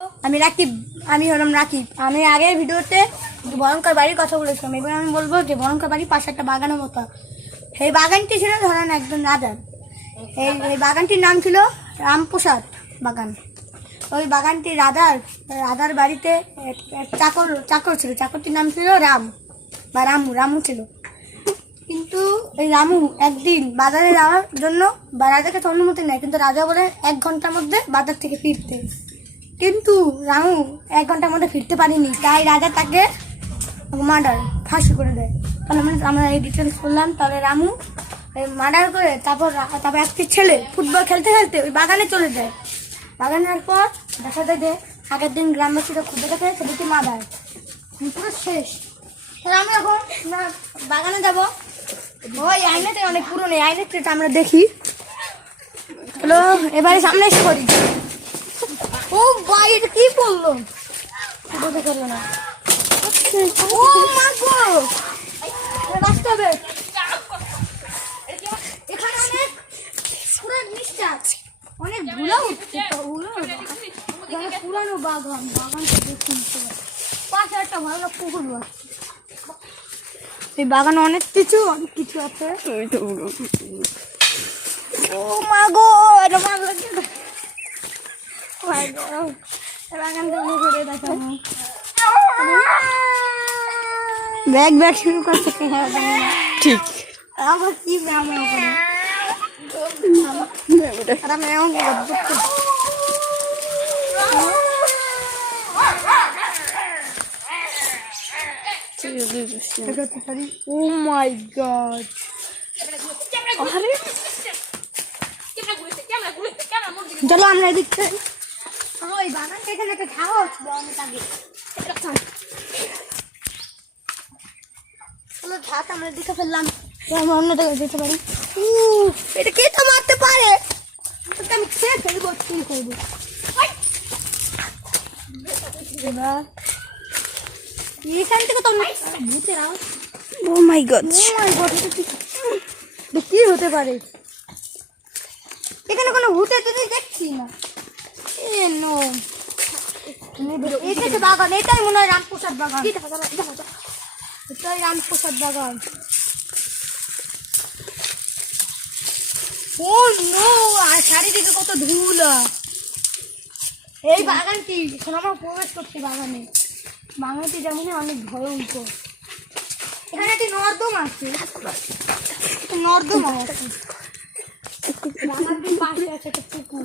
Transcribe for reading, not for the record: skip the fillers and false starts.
আমি রাকিব, আমি হলাম রাকিব। আমি আগের ভিডিওতে ভয়ঙ্কর বাড়ির কথা বলেছিলাম, এবার আমি বলবো যে ভয়ঙ্কর বাড়ির পাশে একটা বাগানের মতো। সেই বাগানটি ছিল ধরেন একজন রাজার। এই বাগানটির নাম ছিল রামপ্রসাদ বাগান। ওই বাগানটি রাজার বাড়িতে চাকর ছিল, চাকরটির নাম ছিল রাম বা রামু ছিল। কিন্তু এই রামু একদিন বাজারে যাওয়ার জন্য বা রাজার কাছে অনুমতি নেয়, কিন্তু রাজা বলে 1 ঘন্টার মধ্যে বাজার থেকে ফিরতে। কিন্তু রামু 1 ঘন্টার মধ্যে ফিরতে পারেনি, তাই রাজা তাকে ফাঁসি করে দেয়। তাহলে আমরা এই ডিটেলস করলাম। তাহলে রামু মার্ডার করে তারপর একটি ছেলে ফুটবল খেলতে খেলতে ওই বাগানে চলে যায়। বাগানের পর দেখা যায় যে আগের দিন গ্রামবাসীরা খুঁজে দেখে সেদিকে মার্ডার পুরো শেষ। তাহলে আমি এখন বাগানে যাবো। ওই আইনাতে অনেক পুরনো, এই আইনাটা আমরা দেখি। হ্যালো, এবারে সামনে এসে করি। ও ভাই, এটা কি করলো? বোঝা করলো না। ও মা গো, বাঁচতে হবে। এখানে অনেক পুরো নিশ্চাস, অনেক ধুলা উঠছে। পুরানো বাগানটা দেখুন, পাশে একটা ভালো পুকুর আছে। এই বাগানে অনেক কিছু আছে। ও মা গো, এটা ভালো লাগে। বাগানটা ঘুরে দেখাবো। ব্যাগ শুরু করছে। ঠিক আবার কি গ্রামে ওখানে ও মাই গড, চলো আমরা এদিকে। ওই বাগানটা এখানে একটা খাওয়া হচ্ছিল অনেক আগে। চলো ঘাট আমরা দেখে ফেললাম, আমরা অন্য জায়গায় যেতে পারি। এটা কে তো মারতে পারে, আমি খেয়ে ফেলবো। কি করবো এখান থেকে? তো ভূতের আওয়াজ। ও মাই গড, কি হতে পারে? এখানে কোনো ভূতের জিনিস দেখছি না। বাগান, এটাই মনে হয় রামপ্রসাদ বাগান। এটাই রামপ্রসাদ বাগান। ও নো, আর চারিদিকে কত ধুলা। এই বাগানটি এখন আমরা প্রবেশ করছি বাগানে। বাগানটি যেমন অনেক ভয়ঙ্কর। এখানে একটি নর্দমা আছে, বাগানটির পাশে আছে একটা পুকুর।